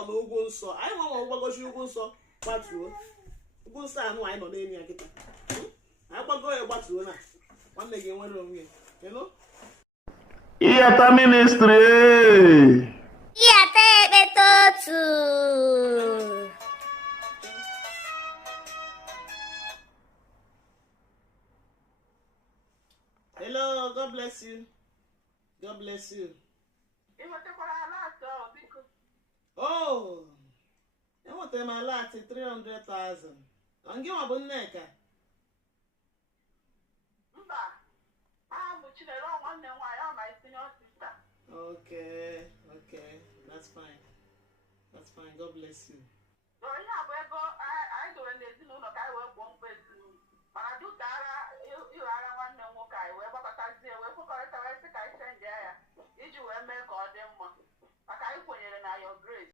nọ n'ugwu nsọ anyị nwa gbagochi ugwu nsọ gbatuo ugwu nsọ anụ anyị nọ n'elu ya kịta anyị gbago ya gbatuo na nwanne gị nwere onwe Iyata ministry. Iyata ekpetotu. Hello, God bless you. God bless you. Oh, enwetara m alert 300,000. Ngị nwa bụ Nneka. Okay, that's fine. God bless you. I